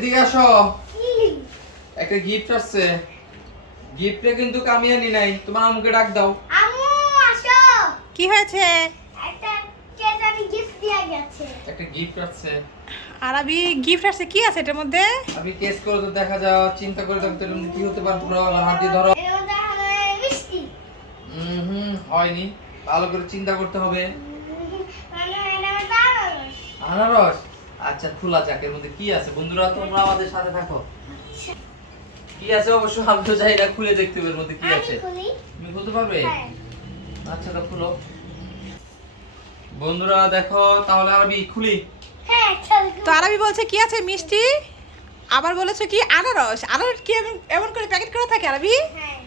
এদিকে আসো। একটা গিফট আছে। গিফটে কিন্তু কামিয়ে নি নাই, তোমার আম্মুকে ডাক দাও। আম্মু আসো। কি হয়েছে? একটা কেজানি গিফট দিয়া গেছে। একটা গিফট আছে। আরবি গিফট আছে, কি আছে এটার মধ্যে? আমি টেস্ট করে তো দেখা যাও, চিন্তা করে দেখতে কি হতে পারে। তোমরা আমার হাত দিয়ে ধরো। এর মধ্যে হলো মিষ্টি। হয়নি, ভালো করে চিন্তা করতে হবে। মানে এটা আনারস। আনারস। আচ্ছা খোলা যাক, এর মধ্যে কি আছে। বন্ধুরা তোমরা আমাদের সাথে থাকো। কি আছে অবশ্য আমি তো জানি না, খুলে দেখতে হবে এর মধ্যে কি আছে। আমি খুলি। তুমি খুলতে পারবে? হ্যাঁ। আচ্ছা তো খুলো। বন্ধুরা দেখো তাহলে আরবি খুলি। হ্যাঁ চল। তো আরবি বলছে কি আছে? মিষ্টি। আবার বলেছো কি আনারস। আনারস কি এমন করে প্যাকেট করা থাকে আরবি? হ্যাঁ।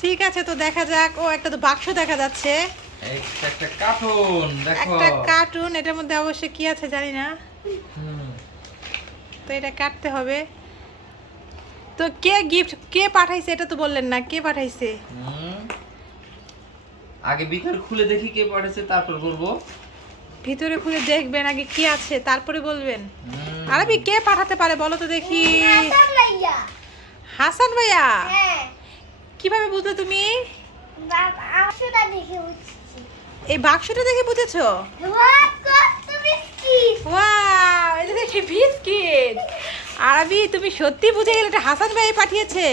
ঠিক আছে, তো দেখা যাক। ও একটা তো বাক্স দেখা যাচ্ছে, একটা কার্টুন দেখো। একটা কার্টুন। এটার মধ্যে অবশ্য কি আছে জানি না, হুম। তো এটা কাটতে হবে। তো কে গিফট কে পাঠাইছে এটা তো বললেন না, কে পাঠাইছে? হুম। আগে ভিতর খুলে দেখি কে পাঠিয়েছে, তারপর বলবো। ভিতরে খুলে দেখবেন আগে কি আছে, তারপরে বলবেন। হুম। আরবি কে পাঠাতে পারে বলো তো দেখি? হাসান ভাইয়া। হাসান ভাইয়া। হ্যাঁ। কিভাবে বুঝলে তুমি? বাবা আমসুটা দেখে বুঝছি। এই বাক্সটা দেখে বুঝেছো? ওয়াও কত বিস্কিট। ওয়াও, এটা দেখে বিস্কিট। আরবি তুমি সত্যি বুঝে গেলে এটা হাসান ভাই পাঠিয়েছে।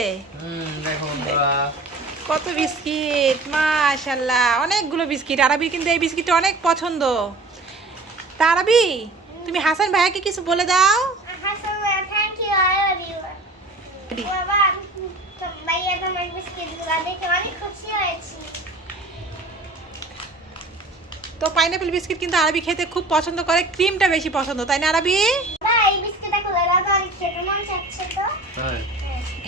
দেখো বন্ধুরা। কত বিস্কিট, মাশাআল্লাহ, অনেকগুলো বিস্কিট। আরবি কিন্তু এই বিস্কিটটা অনেক পছন্দ। তা আরবি তুমি হাসান ভাইয়াকে কিছু বলে দাও। হাসান ভাইয়া thank you I love you. বাবা ভাইয়া তোমার বিস্কিটগুলো দেখে অনেক খুশি হয়েছি। তো পাইনাপেল বিস্কিট কিন্তু আরবি খেতে খুব পছন্দ করে, ক্রিমটা বেশি পছন্দ, তাই না আরবি? ভাই এই বিস্কিটটা খুলে দাও তো, অনেক খেতে মন চাচ্ছে তো। হ্যাঁ।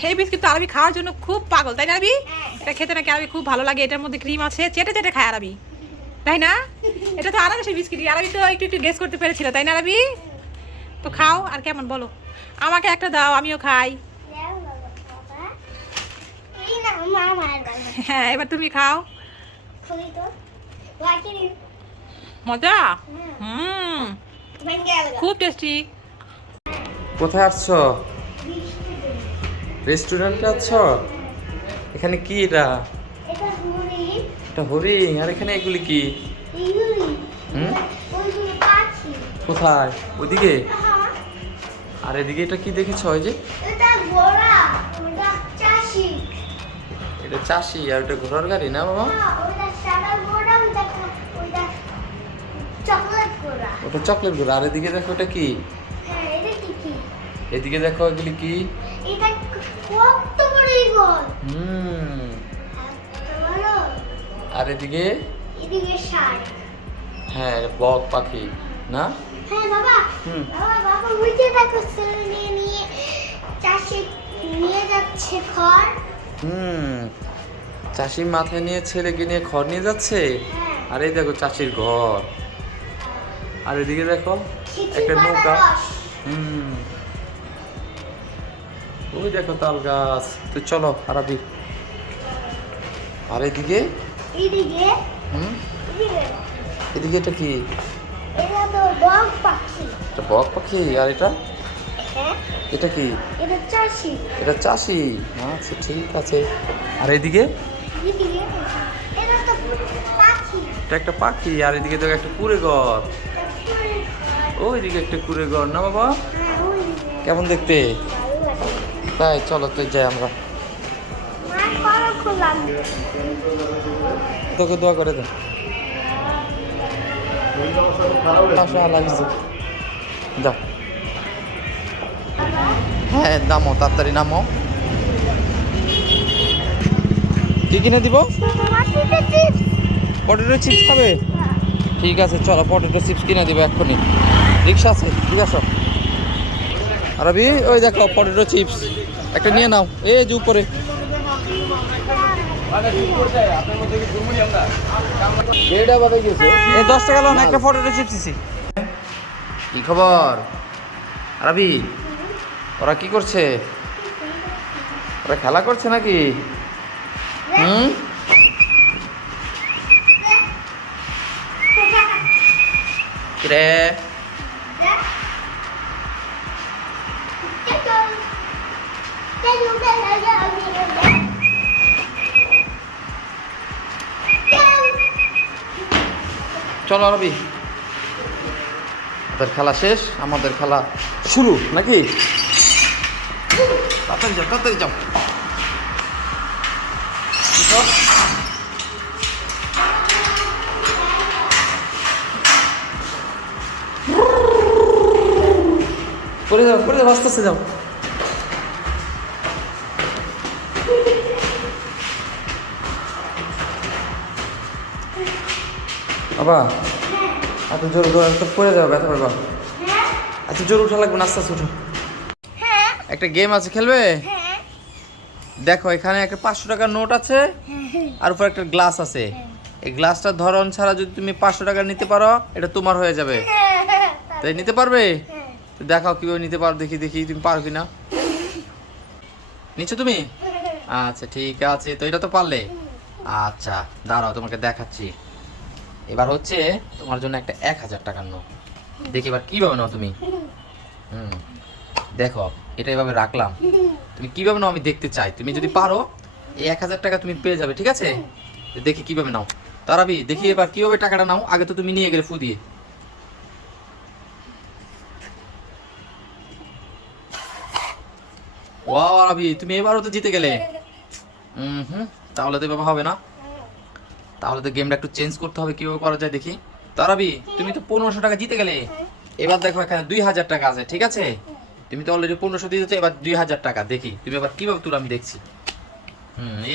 এই বিস্কিট তো আরবি খাওয়ার জন্য খুব পাগল, তাই না আরবি? হ্যাঁ। এটা খেতে নাকি আরবি খুব ভালো লাগে। এটার মধ্যে ক্রিম আছে, চেটে চেটে খায় আরবি, তাই না? এটা তো আনারসের বিস্কিট। আরবি তো একটু একটু গেস করতে পেরেছিল, তাই না আরবি? তো খাও আর কেমন বলো। আমাকে একটা দাও, আমিও খাই। দাও বাবা। এই না মামার বাবা। হ্যাঁ, এবার তুমি খাও। খুলি তো। লাকি নি। মজা। হুম, ভেঙে গেল। খুব টেস্টি। কোথায় আসছো? রেস্টুরেন্টে আছো? এখানে কি এটা? এটা হুরি। এটা হরিণ। আর এখানে এগুলি কি? ইগুলি। হুম। ওইগুলো পাখি। কোথায়? ওইদিকে? হ্যাঁ। আর এদিকে এটা কি দেখেছো? ওই যে এটা ঘোড়া। ওটা চাষি। এটা চাষি, আর এটা ঘোড়ার গাড়ি না বাবা? হ্যাঁ, ওটা সাদা ঘোড়া, ওটা চকলেট ঘোড়া। ওটা চকলেট ঘোড়া। আর এদিকে দেখো এটা কি? হ্যাঁ, এটা কি? এদিকে দেখো এগুলি কি? এটা কত বড় ইগল। হুম। এত বড়। আর এদিকে? এদিকে শার্ক। হ্যাঁ বক পাখি না? হ্যাঁ বাবা। হুম। বাবা উঠে দেখো, ছেলে নিয়ে চাষি নিয়ে যাচ্ছে খড়। চাষি মাথায় নিয়ে ছেলেকে নিয়ে খড় নিয়ে যাচ্ছে। হ্যাঁ। আর এই দেখো চাষির ঘর। আর এদিকে দেখো খিচুড়ি একটা পাতার নৌকা। রস। ওই দেখো তাল গাছ। তো চলো আরবি। আর এদিকে? এদিকে হুম। এদিকে এদিকে এটা কি? এটা তো বক পাখি। এটা বক পাখি। আর এটা? হ্যাঁ, এটা কি? এটা চাষি। এটা চাষি। আচ্ছা ঠিক আছে। আর এদিকে? এদিকে এটা তো পাখি। এটা একটা পাখি। আর এদিকে দেখো একটা কুড়ে ঘর। তারপরে ওইদিকে একটা কুড়ে ঘর না বাবা? হ্যাঁ, ওইদিকে কেমন দেখতে? ভালো লাগে। তাই চলো তো যাই আমরা। মার কড়া খোলা। তোকে দোয়া করে দে। পাশে লাগিয়েছে। যাও। হ্যাঁ নামো, তাড়াতাড়ি নামো। কি কিনে দিব? মাটিতে চিপস। পটেটো চিপস খাবে? ঠিক আছে চলো, পটেটো চিপস কিনে দিব এক্ষুনি। রিক্সা আছে, ঠিক আছে। আরবি ওই দেখো পটেটো চিপস একটা নিয়ে নাও। এই যে উপরে। এই 10 টাকা লোন একটা পটেটো চিপস দিছি। কি খবর আরবি? ওরা কি করছে? ওরা খেলা করছে নাকি? হুম। রে চলো আরবি, ওদের খেলা শেষ, আমাদের খেলা শুরু নাকি? তাড়াতাড়ি যাও, তাড়াতাড়ি যাও। করে যাও, করে যাও, আস্তে আস্তে যাও। বাবা এত জোর তো পড়ে যাবে, ব্যথা পাবা। এত জোর উঠা লাগবে না, আস্তে আস্তে উঠো। একটা গেম আছে, খেলবে? দেখো এখানে একটা 500 টাকার নোট আছে, আর উপর একটা গ্লাস আছে। এই গ্লাসটার ধরন ছাড়া যদি তুমি 500 টাকা নিতে পারো, এটা তোমার হয়ে যাবে। তাই নিতে পারবে? তো দেখাও কিভাবে নিতে পারো, দেখি দেখি তুমি পারো কিনা। নিচ্ছ তুমি? আচ্ছা ঠিক আছে, তো এটা তো পারলে। আচ্ছা দাঁড়াও, তোমাকে দেখাচ্ছি। এবার হচ্ছে তোমার জন্য একটা 1000 টাকার নোট। দেখি এবার কিভাবে নাও তুমি। দেখো এটা এভাবে রাখলাম, তুমি কিভাবে নাও আমি দেখতে চাই। তুমি যদি পারো এই 1000 টাকা তুমি পেয়ে যাবে, ঠিক আছে? দেখি কিভাবে নাও। তারাবি দেখি এবার কিভাবে টাকাটা নাও। আগে তো তুমি নিয়ে গেলে ফু দিয়ে। ওয়াও আরবি, তুমি এবারও তো জিতে গেলে। তাহলে তো এভাবে হবে না, তাহলে তো গেমটা একটু চেঞ্জ করতে হবে। কিভাবে করা যায় দেখি। তারাবি তুমি তো 1500 টাকা জিতে গেলে। এবার দেখো এখানে 2000 টাকা আছে, ঠিক আছে? তুমি তো অলরেডি 1500 দিয়েছো, এবার 2000 টাকা। দেখি তুমি এবার কিভাবে তুলো, আমি দেখছি।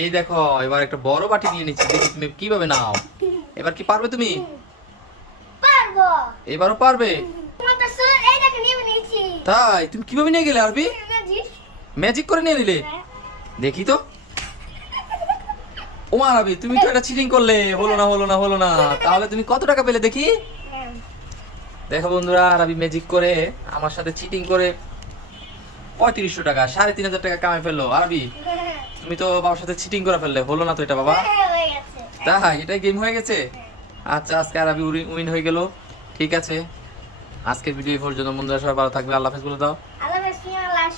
এই দেখো এবার একটা বড় বাটি নিয়ে নিচ্ছি, দেখি তুমি কিভাবে নাও। এবার কি পারবে তুমি? পারবো। এবারও পারবে? তোমার তো স্যার এই দেখো নিয়ে নিয়েছি। তাই তুমি কিভাবে নিয়ে গেলে আরবি? ম্যাজিক করে নিয়ে নিলে? দেখি তো। ওমা আরবি তুমি তো এটা চিটিং করলে। হলো না, হলো না, হলো না। তাহলে তুমি কত টাকা পেলে দেখি? দেখো বন্ধুরা, আরবি ম্যাজিক করে আমার সাথে চিটিং করে 3500 টাকা, 3500 টাকা কামাই ফেললো। আরবি তুমি তো বাবার সাথে চিটিং করে ফেললে। হলো না তো এটা বাবা? হয়ে গেছে। তাই এটা গেম হয়ে গেছে। আচ্ছা আজকে আরবি উইন হয়ে গেল। ঠিক আছে, আজকের ভিডিও পর্যন্ত। বন্ধুরা সবাই ভালো থাকবে, আল্লাহ হাফেজ বলে দাও। আল্লাহ হাফেজ,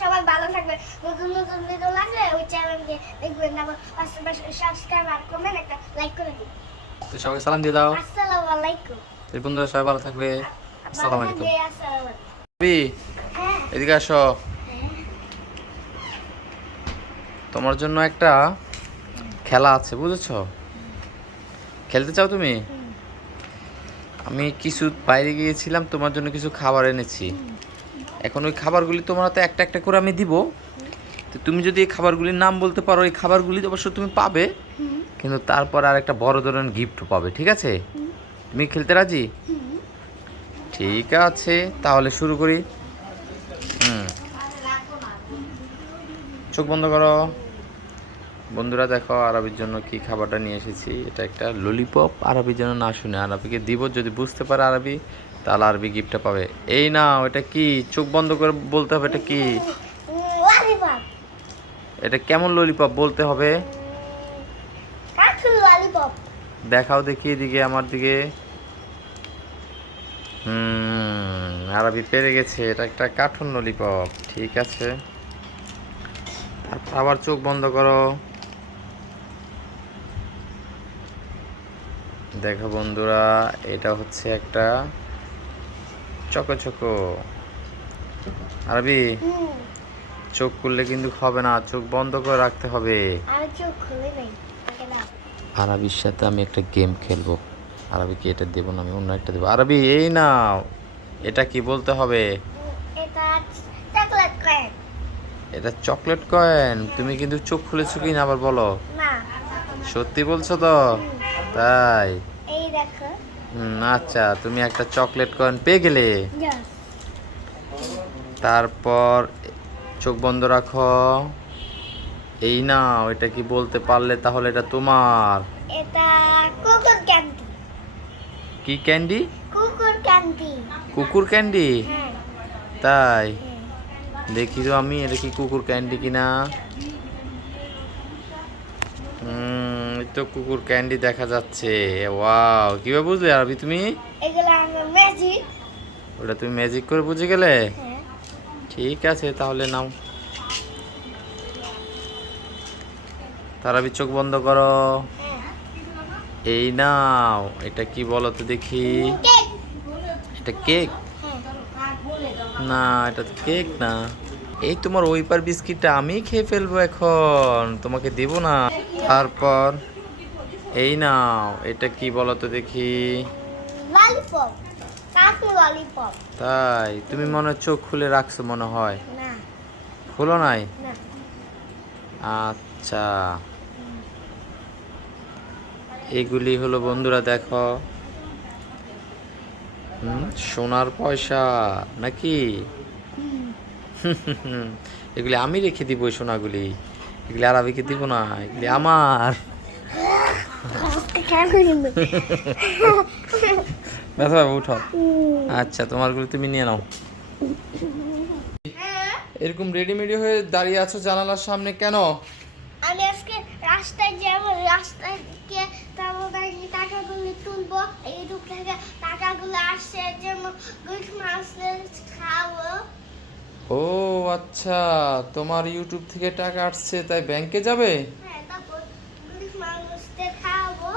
সবাই ভালো থাকবে। নতুন নতুন ভিডিও লাগলে ওই চ্যানেলকে দেখবেন, আবার সাবস্ক্রাইব আর কমেন্ট একটা লাইক করে দিন। তো সবাই সালাম দিয়ে দাও। আসসালামু আলাইকুম। তো বন্ধুরা সবাই ভালো থাকবে। আসসালামু আলাইকুম। আসসালামু আলাইকুম। আরবি হ্যাঁ এদিকে আসো, তোমার জন্য একটা খেলা আছে, বুঝেছো? খেলতে চাও তুমি? আমি কিছু বাইরে গিয়েছিলাম, তোমার জন্য কিছু খাবার এনেছি। এখন ওই খাবারগুলি তোমার হাতে একটা একটা করে আমি দিব। তো তুমি যদি এই খাবারগুলির নাম বলতে পারো, এই খাবারগুলি অবশ্য তুমি পাবে, কিন্তু তারপর আর একটা বড় ধরনের গিফট পাবে, ঠিক আছে? তুমি খেলতে রাজি? ঠিক আছে, তাহলে শুরু করি। চোখ বন্ধ করো। বন্ধুরা দেখো আরবির জন্য কি খাবারটা নিয়ে এসেছি। এটা একটা ললিপপ। আরবির জন্য না শুনে আরবিকে দিব, যদি বুঝতে পারে আরবি তাহলে আরবি গিফটটা পাবে। এই না, এটা কি? চোখ বন্ধ করে বলতে হবে এটা কি। ললিপপ। এটা কেমন ললিপপ বলতে হবে। কাঠুর ললিপপ। দেখাও দেখি এদিকে, আমার দিকে। আরবি পেরে গেছে, এটা একটা কার্টুন ললিপপ। ঠিক আছে, তারপর আবার চোখ বন্ধ করো। দেখো বন্ধুরা, এটা হচ্ছে একটা চকো চকো। আরবি চোখ খুললে কিন্তু হবে না, চোখ বন্ধ করে রাখতে হবে। আমি চোখ খুলে নেই। আরবির সাথে আমি একটা গেম খেলবো। আরবিকে এটা দেবো না, আমি অন্য একটা দেবো। আরবি এই নাও, এটা কি বলতে হবে? এটা চকলেট কয়েন। এটা চকলেট কয়েন। তুমি কিন্তু চোখ খুলেছো কি না আবার বলো। না। সত্যি বলছো তো? তাই? এই দেখো। আচ্ছা, তুমি একটা চকলেট কয়েন পেয়ে গেলে। Yes. তারপর চোখ বন্ধ রাখো। এই নাও, এটা কি বলতে পারলে তাহলে এটা তোমার। এটা কুকুর ক্যান্ডি। কি ক্যান্ডি? কুকুর ক্যান্ডি। কুকুর ক্যান্ডি? হ্যাঁ। তাই? দেখি তো আমি, এটা কি কুকুর ক্যান্ডি কিনা। এই তো কুকুর ক্যান্ডি দেখা যাচ্ছে। ওয়াও, কিভাবে বুঝলে আরবি তুমি? এগুলো আমার ম্যাজিক। ওটা তুমি ম্যাজিক করে বুঝে গেলে? হ্যাঁ। ঠিক আছে, তাহলে নাও। আরাবি চোখ বন্ধ করো। হ্যাঁ এই নাও, এটা কি বলো তো দেখি? কেক। এটা কেক? না, এটা তো কেক না। এই তোমার ওইপার বিস্কিটটা আমি খেয়ে ফেলবো এখন, তোমাকে দেব না। তারপর এই নাও, এটা কি বলো তো দেখি? ললিপপ, কাকু ললিপপ। তাই? তুমি মনে হয় চোখ খুলে রাখছো মনে হয়, না খুলো নাই? না আচ্ছা, এগুলি হলো বন্ধুরা দেখো, সোনার পয়সা নাকি? এগুলি আমি রেখে দিব, ওই সোনাগুলি। এগুলি আরাবিকে দিব না, এগুলি আমার। কেন ব্যথা পাবে, উঠো। আচ্ছা, তোমারগুলি তুমি নিয়ে নাও। এরকম রেডিমেডি হয়ে দাঁড়িয়ে আছো জানালার সামনে কেন? আমি আজকে রাস্তায় যাবো, রাস্তায় গিয়ে তারপর টাকাগুলো তুলবো, ইউটিউব থেকে টাকাগুলো আসছে জন্য গরিব মানুষদের খাবো। ও আচ্ছা, তোমার ইউটিউব থেকে টাকা আসছে তাই ব্যাংকে যাবে? হ্যাঁ, তারপর গরিব মানুষদের খাবো।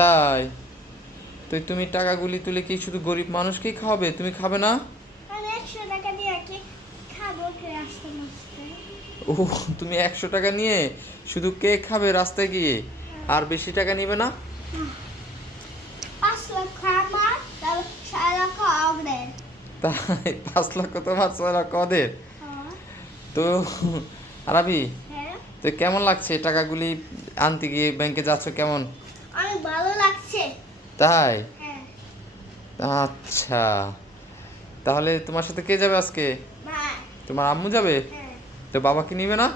তাই? তো তুমি টাকাগুলি তুলে কি শুধু গরিব মানুষকেই খাওয়াবে, তুমি খাবে না? আমি 100 টাকা দিয়ে কি খাবো কি রাস্তায় মাস্তায়? ও, তুমি 100 টাকা নিয়ে শুধু কেক খাবে রাস্তায় গিয়ে, আর বেশি টাকা নিবে না? 5 লক্ষ আমার, তারপর 6 লক্ষ অগ্রের। তাই? 5 লক্ষ তোমার, 6 লক্ষ ওদের। তো আরাবি, হ্যাঁ, তো কেমন লাগছে টাকাগুলি আনতে গিয়ে ব্যাংকে যাচ্ছ, কেমন? অনেক ভালো লাগছে। তাই? হ্যাঁ, আচ্ছা, তাহলে তোমার সাথে কে যাবে আজকে? ভাই। তোমার আম্মু যাবে? হ্যাঁ, তো বাবাকে নিবে না?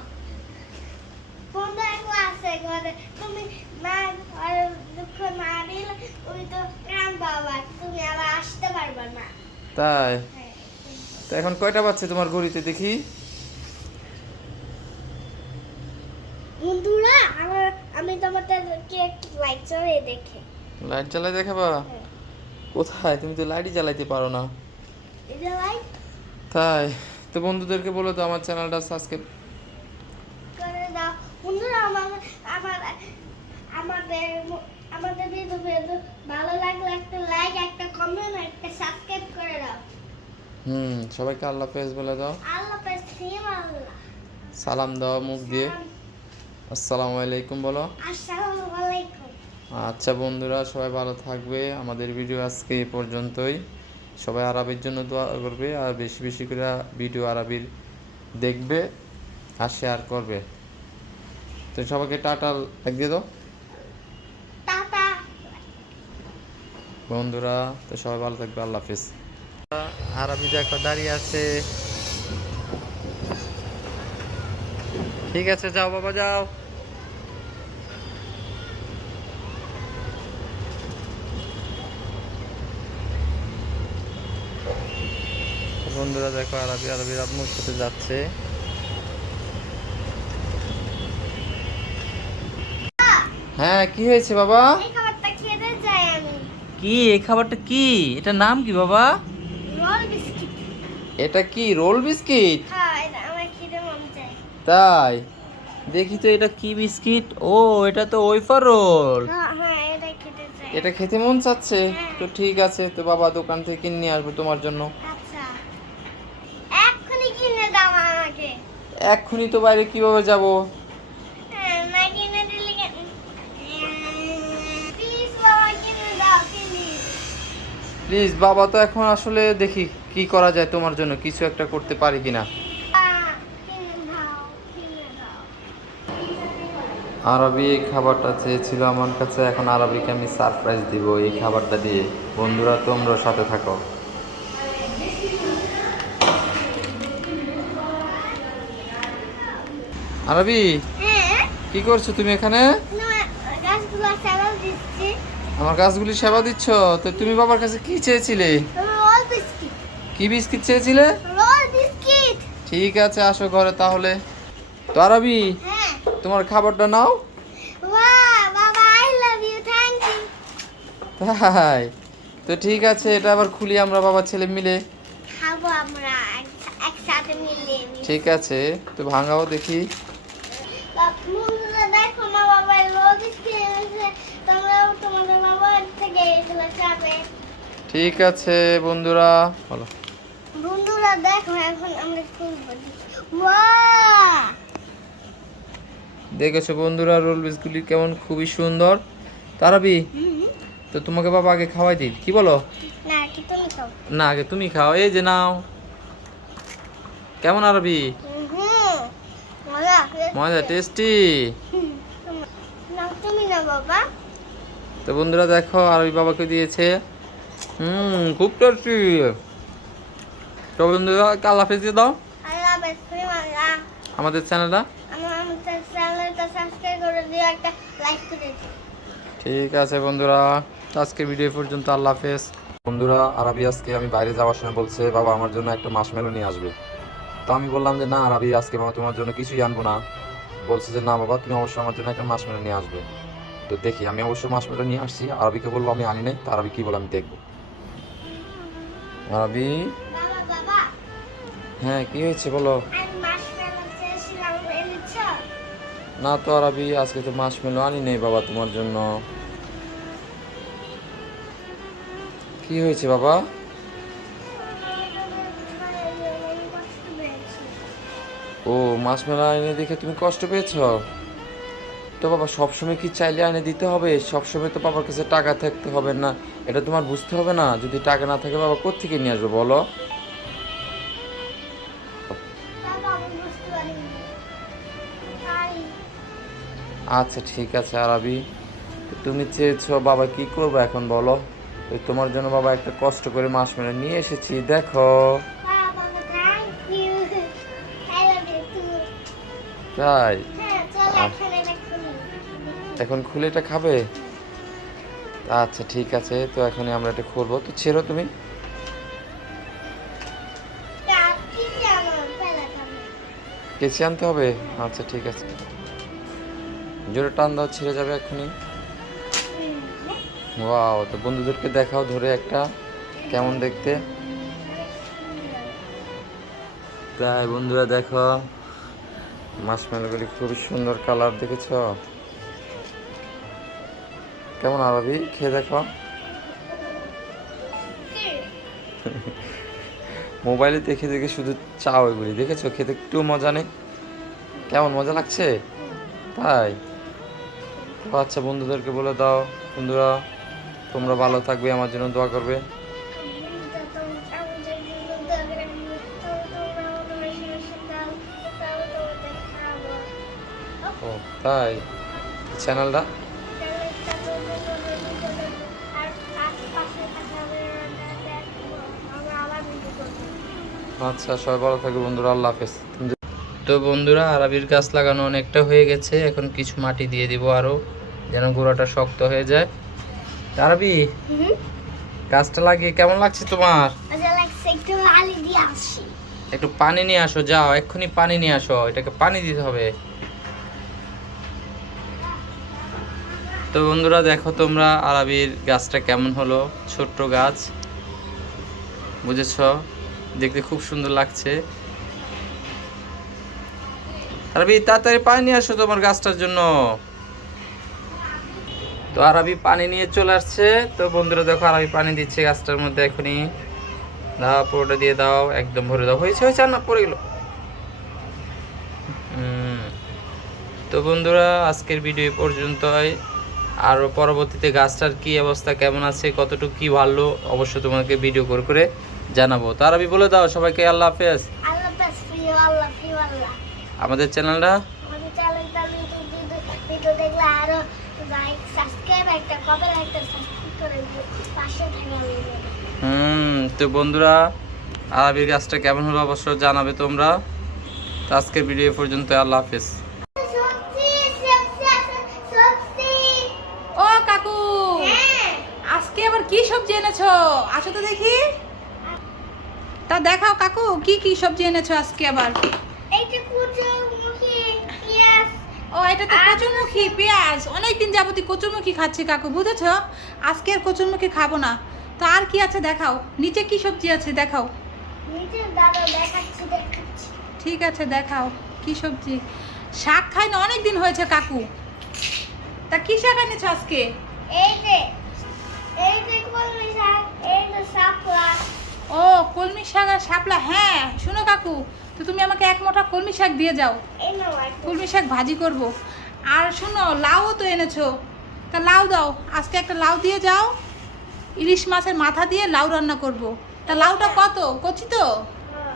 বন্ধু একলা আছে ঘরে, তুমি না আর দুঃখ না দিলে ওই তো প্রাণ বাবা, তুমি আবার আসতে পারবে না। তাই? হ্যাঁ। তো এখন কয়টা বাজছে তোমার ঘড়িতে দেখি? বন্ধুরা, আমি তোমাদেরকে একটু লাইট জ্বালিয়ে দেখে। লাইট জ্বালাই দেখাবা? হ্যাঁ। কোথায়? তুমি তো লাইটই জ্বালাইতে পারো না। এই যে লাইট তাই? তো বন্ধুদেরকে বলো তো আমার চ্যানেলটা সাবস্ক্রাইব করে দাও। বন্ধুরা, আমার আমাদের আমাদের ভিডিও ভালো লাগলে একটা লাইক, একটা কমেন্ট, একটা সাবস্ক্রাইব করে দাও। সবাইকে আল্লাহ হাফেজ বলে দাও। আল্লাহ হাফেজ, আল্লাহ। সালাম দাও মুখ দিয়ে। আসসালামু আলাইকুম বলো। আসসালামু আলাইকুম। আচ্ছা বন্ধুরা, সবাই ভালো থাকবে। আমাদের ভিডিও আজকে এই পর্যন্তই। সবাই আরবির জন্য দোয়া করবে, আর বেশি বেশি করে ভিডিও আরবির দেখবে আর শেয়ার করবে। তো সবাইকে টাটা লাগিয়ে দাও টাটা। বন্ধুরা। তো সবাই ভালো থাকবে, আল্লাহ হাফেজ। আরবি দেখো দাঁড়িয়ে আছে। ঠিক আছে, যাও বাবা, যাও। বন্ধুরা দেখো, আরবির আম্মুর সাথে যাচ্ছে। হ্যাঁ, কি হয়েছে বাবা? এই খাবারটা খেতে চাই আমি। কি এই খাবারটা? কি এটার নাম কি বাবা? Roll biscuit. এটা কি রোল বিস্কিট? হ্যাঁ, এটা আমার খেতে মন চায়। তাই? দেখি তো এটা কি বিস্কিট। ও, এটা তো ওয়েফার রোল। হ্যাঁ হ্যাঁ, এটা খেতে চাই। এটা খেতে মন চাচ্ছে? হ্যাঁ। তো ঠিক আছে, তো বাবা দোকান থেকে কিনে নিয়ে আসবো তোমার জন্য। আচ্ছা, এক্ষুনি কিনে দাও আমাকে। এক্ষুনি তো বাইরে কিভাবে যাব? হ্যাঁ, না কিনে দিলে প্লিজ বাবা, কিনে দাও প্লিজ। প্লিজ বাবা, তো এখন আসলে দেখি কি করা যায় তোমার জন্য, কিছু একটা করতে পারি কিনা। কিনে দাও, কিনে দাও। আরবি এই খাবারটা চেয়েছিল আমার কাছে, এখন আরবিকে আমি সারপ্রাইজ দিব এই খাবারটা দিয়ে। বন্ধুরা, তোমরা সাথে থাকো। আরবি, হ্যাঁ, কি করছো তুমি এখানে? গাছগুলো চালাও দিচ্ছি। আমার গাছগুলি সেবা দিচ্ছ? তো তুমি বাবার কাছে কি চেয়েছিলে? Roll biscuit. কি বিস্কিট চেয়েছিলে? Roll biscuit. ঠিক আছে, আসো ঘরে তাহলে। তো আরবি, হ্যাঁ। তোমার খাবারটা নাও। বাহ বাবা, I love you, thank you. তাই? তো ঠিক আছে, এটা আবার খুলি আমরা বাবা ছেলে মিলে। খাবো আমরা একসাথে মিলে। ঠিক আছে, তো ভাঙাও দেখি। বন্ধুরা দেখো, যে এগুলো খাবে। ঠিক আছে বন্ধুরা, বলো। বন্ধুরা দেখো এখন আমরা খুলবো। ওয়াও! দেখেছো বন্ধুরা রোল বিস্কুটগুলি কেমন খুবই সুন্দর। তারাবি, তো তোমাকে বাবা আগে খাওয়াই দিই, কি বলো? না কি তুমি খাও? না আগে তুমি খাও, এই যে নাও। কেমন আরবি? মজা। মজা, টেস্টি। না তুমি না বাবা। তো বন্ধুরা দেখো আরবি বাবাকে দিয়েছে। খুব টেস্টি। তো বন্ধুরা আল্লাহ হাফেজ দিয়ে দাও আল্লাহ হাফেজ। আমাদের চ্যানেলটা। আমাদের চ্যানেলটা সাবস্ক্রাইব করে দিও, একটা লাইক করে দিও। ঠিক আছে বন্ধুরা, আজকের ভিডিও পর্যন্ত, আল্লাহ হাফেজ। বন্ধুরা আরবি আজকে আমি বাইরে যাওয়ার সময় বলছে বাবা আমার জন্য একটা মাশমেলো নিয়ে আসবে। তো আমি বললাম যে না আরবি আজকে বাবা তোমার জন্য কিছুই আনবো না। বলছে যে না বাবা তুমি অবশ্যই আমার জন্য একটা মাশমেলো নিয়ে আসবে। তো দেখি আমি অবশ্যই মাশমেলো নিয়ে আসছি। আরবিকে বলবো আমি আনি নাই, তো আরবি কি বলে আমি দেখবো। আরবি, বাবা বাবা হ্যাঁ কি হয়েছে বলো? আমি মাশমেলো চেয়েছিলাম, এনেছো? না তো আরবি আজকে তো মাশমেলো আনি নেই বাবা তোমার জন্য। কি হয়েছে বাবা? ও মাশমেলো এনে দেখে তুমি কষ্ট পেয়েছো? তো বাবা সবসময় কি চাইলে এনে দিতে হবে? সবসময় তো বাবার কাছে টাকা থাকতে হবে না, এটা তোমার বুঝতে হবে না? যদি টাকা না থাকে বাবা কোত্থেকে নিয়ে আসবে বলো? বাবা আমি বুঝতে পারিনি। তাই আচ্ছা ঠিক আছে আরবি, তো তুমি চেয়েছো বাবা কি করবো এখন বলো? ওই তোমার জন্য বাবা একটা কষ্ট করে মাশমেলো নিয়ে এসেছি, দেখো। বাবা thank you. I love you too. তাই হ্যাঁ চল এখন এটা খুলি। এখন খুলে এটা খাবে? আচ্ছা ঠিক আছে, তো এখনই আমরা এটা খুলবো, তো ছেড়ো তুমি। কি জানো পেলাম। কেচি আনতে হবে? আচ্ছা ঠিক আছে, জোরে টান দাও, ছেড়ে যাবে এখনই। ওয়াও, তো বন্ধুদেরকে দেখাও ধরে একটা, কেমন দেখতে। তাই বন্ধুরা দেখো মাশমেলোগুলি খুবই সুন্দর কালার, দেখেছো কেমন? আরবি খেয়ে দেখো। মোবাইলে দেখে দেখে শুধু চাও এগুলি, দেখেছো খেতে একটু মজা নেই? কেমন মজা লাগছে? তাই তো আচ্ছা বন্ধুদেরকে বলে দাও, বন্ধুরা তোমরা ভালো থাকবে, আমার জন্য দোয়া করবে। ও তাই, চ্যানেলটা আচ্ছা সবাই ভালো থাকবে বন্ধুরা, আল্লাহ হাফেজ। তো বন্ধুরা আরবির গাছ লাগানো অনেকটা হয়ে গেছে, এখন কিছু মাটি দিয়ে দিব আরো, যেন গোড়াটা শক্ত হয়ে যায়। আরবি গাছটা লাগিয়ে কেমন লাগছে তোমার? একটু পানি নিয়ে আসো, যাও এক্ষুনি পানি নিয়ে আসো, এটাকে পানি দিতে হবে। তো বন্ধুরা দেখো তোমরা আরবির গাছটা কেমন হলো, ছোট্ট গাছ, বুঝেছো? দেখতে খুব সুন্দর লাগছে। আরবি তাড়াতাড়ি পানি নিয়ে আসো তোমার গাছটার জন্য। তো আরবি পানি নিয়ে চলে আসছে। তো বন্ধুরা দেখো আরবি পানি দিচ্ছে গাছটার মধ্যে, এখনই দাও, পুরোটা দিয়ে দাও, একদম ভরে দাও। হয়েছে হয়েছে, আর না পড়ে গেল। তো বন্ধুরা আজকের ভিডিও পর্যন্তই, আরও পরবর্তীতে গাছটার কি অবস্থা, কেমন আছে, কতটুকু কি ভালো, অবশ্যই তোমাকে ভিডিও করে জানাবো। তো আরবি বলে দাও সবাইকে আল্লাহ হাফেজ। আমাদের চ্যানেলটা তো বন্ধুরা আরবির গাছটা কেমন হলো অবশ্যই জানাবে তোমরা। তো আজকের ভিডিও পর্যন্ত, আল্লাহ হাফেজ। ও কাকু, আজকে আবার কি সবজি এনেছো? আসো তো দেখি। তা দেখাও কাকু, কি কি সবজি এনেছো আজকে আবার? ও এটা তো কচুরমুখী পেঁয়াজ, অনেকদিন যাবতীয় কচুরমুখী খাচ্ছি কাকু, বুঝেছো? আজকে আর কচুরমুখী খাবো না। তো আর কি আছে দেখাও, নিচে কি সবজি আছে দেখাও। ঠিক আছে দেখাও কি সবজি। শাক খাই না অনেকদিন হয়েছে কাকু। তা কি শাক এনেছো আজকে? এই যে কলমি শাক, এই যে শাপলা। ও কলমি শাক আর শাপলা, হ্যাঁ শোনো কাকু, তো তুমি আমাকে এক মোটা কলমি শাক দিয়ে যাও, এই নাও একটা। কলমি শাক ভাজি করব। আর শোনো লাউও তো এনেছো, তা লাউ দাও, আজকে একটা লাউ দিয়ে যাও, ইলিশ মাছের মাথা দিয়ে লাউ রান্না করব। তা লাউটা কত, কচি তো? হ্যাঁ।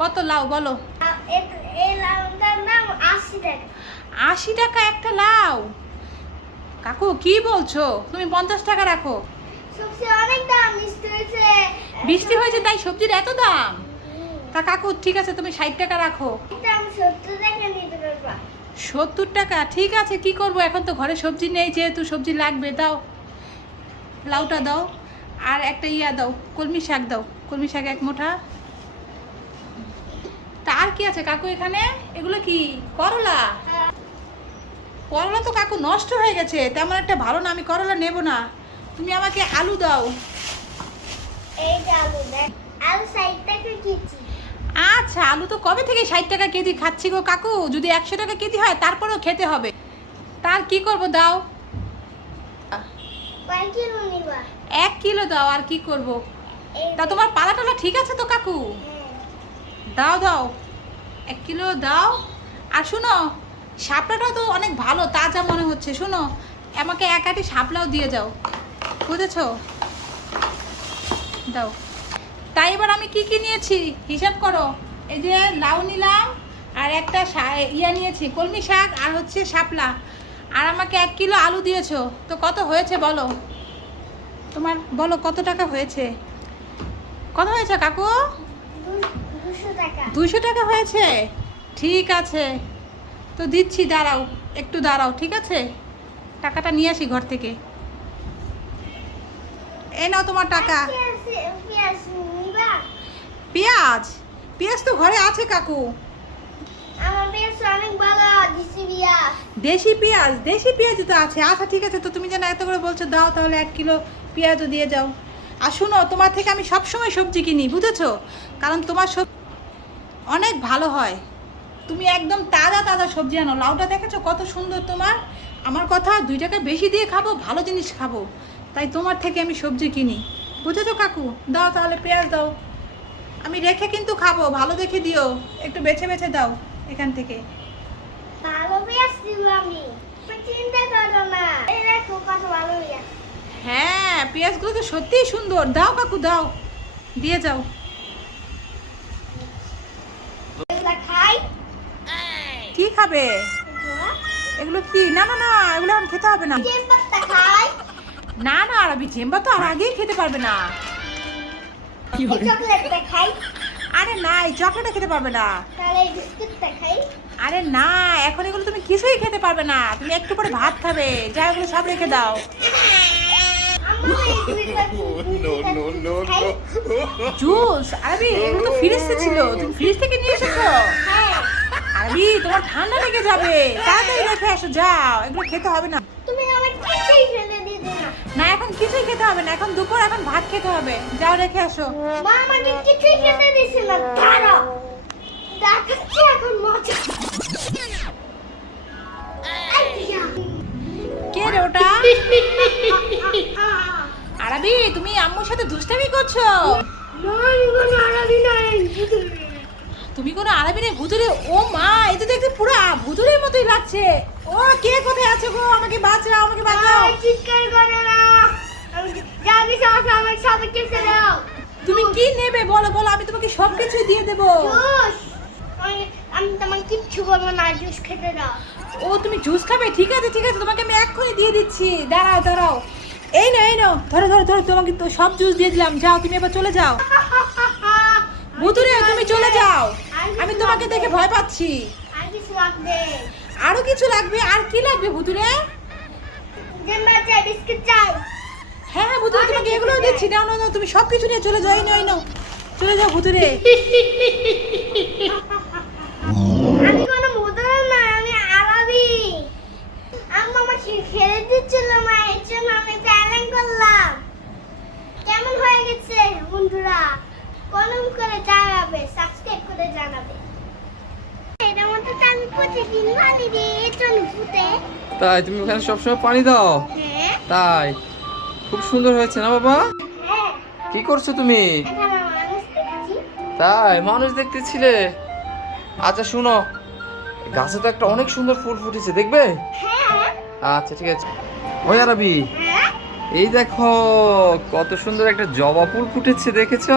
কত লাউ বলো? এই লাউটার দাম 80 টাকা। 80 টাকা একটা লাউ? কাকু কি বলছো, তুমি 50 টাকা রাখো। সবজি অনেক দাম, মিষ্টি হয়েছে। বৃষ্টি হয়েছে তাই সবজির এত দাম? তা কাকু ঠিক আছে, তুমি 60 টাকা রাখো। এটা আমি 70 টাকা নিতে পারবা। 70 টাকা ঠিক আছে, কি করব, এখন তো ঘরে সবজি নেই, যেহেতু সবজি লাগবে। দাও লাউটা দাও, আর একটা ইয়া দাও, কলমি শাক দাও, কলমি শাক এক মুঠা। তা আর কি আছে কাকু এখানে? এগুলো কি করলা? করলা তো কাকু নষ্ট হয়ে গেছে, তেমন একটা ভালো না, আমি করলা নেব না। তুমি আমাকে আলু দাও। এই যে আলু দেখ, আলু 60 টাকা কেজি। আচ্ছা, আলু তো কবে থেকে 60 টাকা কেজি খাচ্ছি গো কাকু, যদি 100 টাকা কেজি হয় তারপরেও খেতে হবে। তার কি করব, দাও। কয় কিলো নিবা? 1 কিলো দাও, আর কি করব। এই তা তোমার পালা টালা ঠিক আছে তো কাকু? হ্যাঁ। দাও দাও, 1 কিলো দাও। আর শুনো, শাপলাটাও তো অনেক ভালো, তাজা মনে হচ্ছে। শুনো, আমাকে এক আটি শাপলাও দিয়ে যাও, বুঝেছো? দাও। তাই এবার আমি কি কি নিয়েছি হিসাব করো। এই যে লাউ নিলাম, আর একটা ইয়া নিয়েছি কলমি শাক, আর হচ্ছে শাপলা, আর আমাকে 1 কিলো আলু দিয়েছো। তো কত হয়েছে বলো, তোমার বলো কত টাকা হয়েছে? কত হয়েছে কাকু? 200 টাকা। 200 টাকা হয়েছে? ঠিক আছে, তো দিচ্ছি, দাঁড়াও একটু দাঁড়াও, ঠিক আছে? টাকাটা নিয়ে আসি ঘর থেকে। এই নাও তোমার টাকা। পেঁয়াজ নিবা? পেঁয়াজ? পেঁয়াজ তো ঘরে আছে কাকু। আমার পেঁয়াজ অনেক ভালো, দেশি পেঁয়াজ। দেশি পেঁয়াজ? দেশি পেঁয়াজ তো আছে। আচ্ছা ঠিক আছে, তো তুমি যেন এত করে বলছো, দাও তাহলে 1 কিলো পেঁয়াজও দিয়ে যাও। আর শুনো, তোমার থেকে আমি সবসময় সবজি কিনি, বুঝেছো? কারণ তোমার অনেক ভালো হয়, তুমি একদম তাজা তাজা সবজি আনো। লাউটা দেখেছো কত সুন্দর তোমার? আমার কথা, 2 টাকা বেশি দিয়ে খাবো, ভালো জিনিস খাবো, তাই তোমার থেকে আমি সবজি কিনি, বুঝেছো কাকু? দাও তাহলে পেঁয়াজ দাও, আমি রেখে কিন্তু খাবো, ভালো দেখে দিও, একটু বেছে বেছে দাও এখান থেকে। ভালো পেঁয়াজ দিব আমি, তুমি চিন্তা করো না। এই দেখো কত ভালো পেঁয়াজ। হ্যাঁ, পেঁয়াজগুলো তো সত্যিই সুন্দর। দাও কাকু দাও, দিয়ে যাও। এগুলা খাই? কি খাবে? এগুলো কি? না না না, এগুলো এখন খেতে হবে না। চেন পাতা খাই? না না, আরবি জেম্বা তো আর আগেই খেতে পারবে না। এই চকলেটটা খাই? আরে না, এই চকলেটটা খেতে পারবে না। তাহলে এই বিস্কুটটা খাই? আরে না, এখন এগুলো তুমি কিছুই খেতে পারবে না, তুমি একটু পরে ভাত খাবে, যা এগুলো সব রেখে দাও। আম্মু এই দুইটা খাই? জুস? আরবি এগুলো তো ফ্রিজে ছিল, তুমি ফ্রিজ থেকে নিয়ে এসেছো? হ্যাঁ। আরবি তোমার ঠান্ডা লেগে যাবে, তাড়াতাড়ি রেখে আসো, যাও, এগুলো খেতে হবে না। তুমি আমার কিছুই ফেলে দিতে না। না, এখন কিছুই খেতে হবে না, এখন দুপুর, এখন ভাত খেতে হবে, যাও রেখে আসো। মা আমাকে কিছুই খেতে দিছে না, দাঁড়াও দেখাচ্ছি এখন মজা। আইয়া। কে রে ওটা? আরবি তুমি আম্মুর সাথে দুষ্টামি করছো? না, আমি কোনো আরবি নাই। তুমি কোনো আরবি নেই, ভুতুরে? ও মা, এই তো দেখতে পুরো ভুতুরের মতোই লাগছে। ও কে কোথায় আছো গো? আমাকে বাঁচাও, আমাকে বাঁচাও। আয়, চিৎকার করে না। যাবি সব আমাকে সবাই কেসে দাও। তুমি কি নেবে বলো, বলো, আমি তোমাকে সব কিছু দিয়ে দেবো। জুস। আমি তোমাকে কিচ্ছু বলবো না, জুস খেতে দাও। ও তুমি জুস খাবে? ঠিক আছে ঠিক আছে, তোমাকে আমি এক্ষুনি দিয়ে দিচ্ছি, দাঁড়াও দাঁড়াও। এই নাও এই নাও, ধরো ধরো ধরো, তোমাকে তো সব জুস দিয়ে দিলাম, যাও তুমি এবার চলে যাও। ভুতুরে তুমি চলে যাও, আমি তোমাকে দেখে ভয় পাচ্ছি। আর কিছু লাগবে? আরো কিছু লাগবে? আর কি লাগবে ভুতুরে? জেম্বা চাই, বিস্কুট চাই। হ্যাঁ হ্যাঁ ভুতুরে, তোমাকে এগুলো দিচ্ছি, নাও নাও নাও, তুমি সব কিছু নিয়ে চলে যাও, এই নাও এই নাও, চলে যাও ভুতুরে। আমি কোনো মুদরা না, আমি আরবি। আম্মা আমাকে খেলে দিচ্ছিল, মা এর জন্য আমি প্যালেন করলাম। কেমন হয়ে গেছে বন্ধুরা? কমেন্ট করে জানাবে, সাবস্ক্রাইব করে জানাবে। এটার মধ্যে তো আমি প্রতিদিন পানি দিই, এর জন্য ফুটে। তাই তুমি ওখানে সবসময় পানি দাও? হ্যাঁ। তাই খুব সুন্দর হয়েছে না বাবা? হ্যাঁ, কি করছো তুমি? এখানে মানুষ দেখছি। তাই মানুষ দেখতেছিলে? আচ্ছা শুনো, গাছে তো একটা অনেক সুন্দর ফুল ফুটেছে, দেখবে? হ্যাঁ, আচ্ছা ঠিক আছে। ওই আরবি, হ্যাঁ। এই দেখো কত সুন্দর একটা জবা ফুল ফুটেছে, দেখেছো?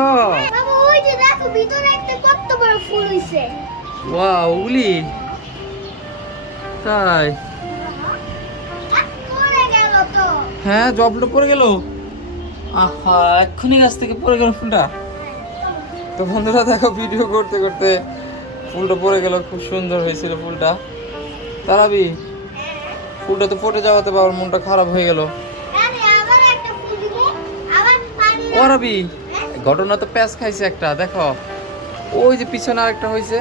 বাবা, ওই যে দেখো ভিতরে একটা কত বড় ফুল হইছে। ওয়াও, ওগুলি তাই? পড়ে গেল তো। হ্যাঁ, জবা ফুলটা পড়ে গেল। আহা, এক্ষুনি গাছ থেকে পড়ে গেল ফুলটা। তো বন্ধুরা দেখো, ভিডিও করতে করতে ফুলটা পড়ে গেল, খুব সুন্দর হয়েছিল ফুলটা। তারাবি, ফুলটা তো পড়ে যাওয়াতে বাবার মনটা খারাপ হয়ে গেল। আরে আবার একটা ফুল দিব, আবার পানি ও রাবি, ঘটনা তো প্যাঁচ খাইছে একটা, দেখো ওই যে পিছনে আরেকটা হয়েছে,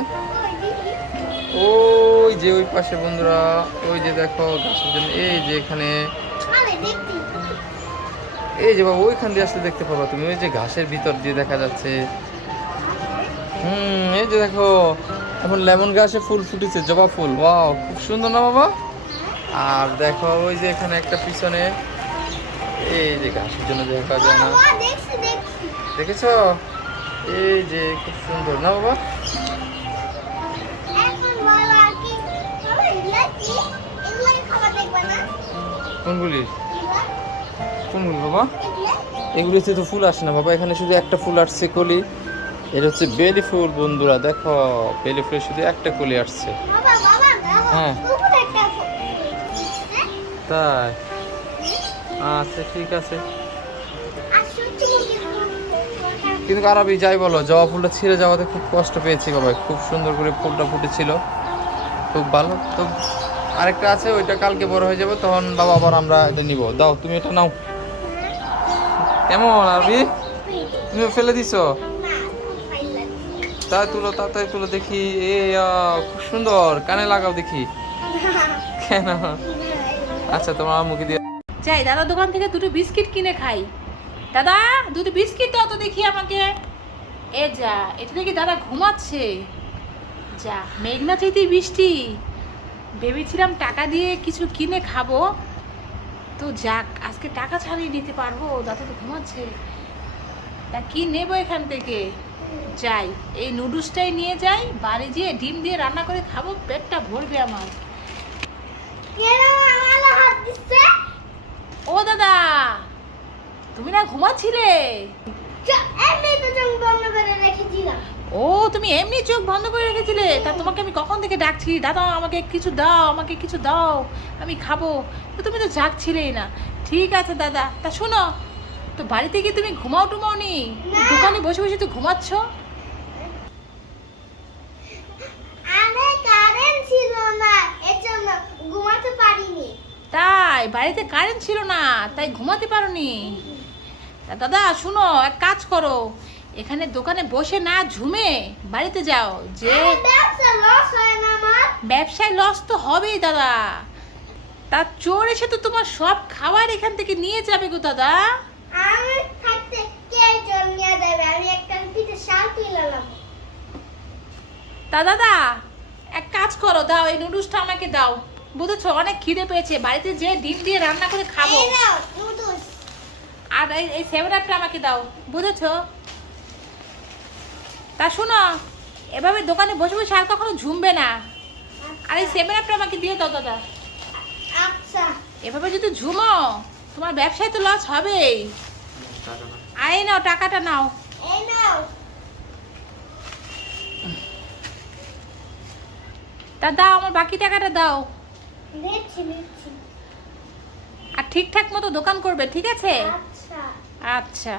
ওই যে ওই পাশে বন্ধুরা, ওই যে দেখো গাছের জন্য, এই যে এখানে, আরে দেখি। এই যে বাবা ওইখান দিয়ে আসলে দেখতে পাবা তুমি, ওই যে ঘাসের ভিতর দিয়ে দেখা যাচ্ছে। এই যে দেখো এখন লেমন গাছে ফুল ফুটেছে, জবা ফুল, ওয়াও খুব সুন্দর না বাবা? আর দেখো ওই যে এখানে একটা পিছনে, এই যে ঘাসের জন্য দেখা যায় না, বাবা, দেখছি দেখছি। দেখেছো? এই যে খুব সুন্দর না বাবা? এখন বলো আর কি? বাবা, এগুলা কি? এগুলা খাবার দেখবা না? কোনগুলি? এগুলা? কোনগুলি বাবা? এগুলা? এগুলিতে তো ফুল আসে না বাবা, এখানে শুধু একটা ফুল আসছে কলি। এটা হচ্ছে বেলি ফুল বন্ধুরা, দেখো বেলি ফুলে শুধু একটা কলি আসছে। বাবা, বাবা, দেখো, হ্যাঁ। উপরে একটা ফুল। তাই? আচ্ছা ঠিক আছে। আর সূর্যমুখী ফুল। কিন্তু আরবি যাই বলো, জবা ফুলটা ছিঁড়ে যাওয়াতে খুব কষ্ট পেয়েছি বাবা, খুব সুন্দর করে ফুলটা ফুটেছিল, খুব ভালো। তো আরেকটা আছে, ওইটা কালকে বড় হয়ে যাবে, তখন বাবা আবার আমরা এটা নিব। দাও তুমি এটা নাও। কেমন আরবি, তুমি ফেলে দিছো? না, ফাইল লাগছে। তাই তুলো, তাড়াতাড়ি তুলো দেখি। এ খুব সুন্দর, কানে লাগাও দেখি। কেন? আচ্ছা তোমার মুখে দিয়ে। যাই দাদা দোকান থেকে দুটো বিস্কিট কিনে খাই। দাদা, দুটো বিস্কিট দাও তো দেখি আমাকে। এ যা, এটা দেখি দাদা ঘুমাচ্ছে। যা, মেঘনা চাইতেই বৃষ্টি। ভেবেছিলাম টাকা দিয়ে কিছু কিনে খাবো, তো যাক, আজকে টাকা ছাড়িয়ে নিতে পারবো, দাদা তো ঘুমাচ্ছে। তা কি নেবো এখান থেকে? যাই, এই নুডলসটাই নিয়ে যাই, বাড়ি যেয়ে ডিম দিয়ে রান্না করে খাবো, পেটটা ভরবে আমার। কেন আমার হাত দিচ্ছে? ও দাদা, তুমি না ঘুমাচ্ছিলে? এমনি তো চোখ বন্ধ করে রেখেছিলাম। ও, তুমি এমনি চোখ বন্ধ করে রেখেছিলে? তা তোমাকে আমি কখন থেকে ডাকছি, দাদা আমাকে কিছু দাও, আমাকে কিছু দাও, আমি খাবো, তো তুমি তো জাগছিলেই না। ঠিক আছে দাদা, তা শোনো, তো বাড়িতে গিয়ে তুমি ঘুমাও টুমাও নি, না। দোকানে বসে বসে তো ঘুমাচ্ছ। আরে কারেন্ট ছিল না, এজন্য ঘুমাতে পারিনি। তাই? বাড়িতে কারেন্ট ছিল না তাই ঘুমাতে পারোনি? তা দাদা শুনো, এক কাজ করো, এখানে দোকানে বসে না ঝুমে বাড়িতে যাও। যে আরে ব্যবসা লস হয় না আমার। ব্যবসায় লস তো হবেই দাদা, তা চোর এসে তো তোমার সব খাবার এখান থেকে নিয়ে যাবে গো দাদা। আমি থাকতে কে চোর নিয়ে যাবে? আমি একটা পিঠে শাল কিনলাম। তা দাদা এক কাজ করো, দাও এই নুডলসটা আমাকে দাও, বুঝেছো? অনেক খিদে পেয়েছে, বাড়িতে যে ডিম দিয়ে রান্না করে খাবো। এই নাও নুডলস। আর এই 7 আপটা আমাকে দাও, বুঝেছো? তা শোনো, এভাবে দোকানে বসে বসে আর কখনো ঝুমবে না। আর এই 7 আপটা আমাকে দিয়ে দাও দাদা। আচ্ছা। এভাবে যদি ঝুমো, তোমার ব্যবসায় তো লস হবেই। আর এই নাও, টাকাটা নাও। এই নাও। তা দাও, আমার বাকি টাকাটা দাও। দিচ্ছি দিচ্ছি। আর ঠিকঠাক মতো দোকান করবে, ঠিক আছে? আচ্ছা। আচ্ছা।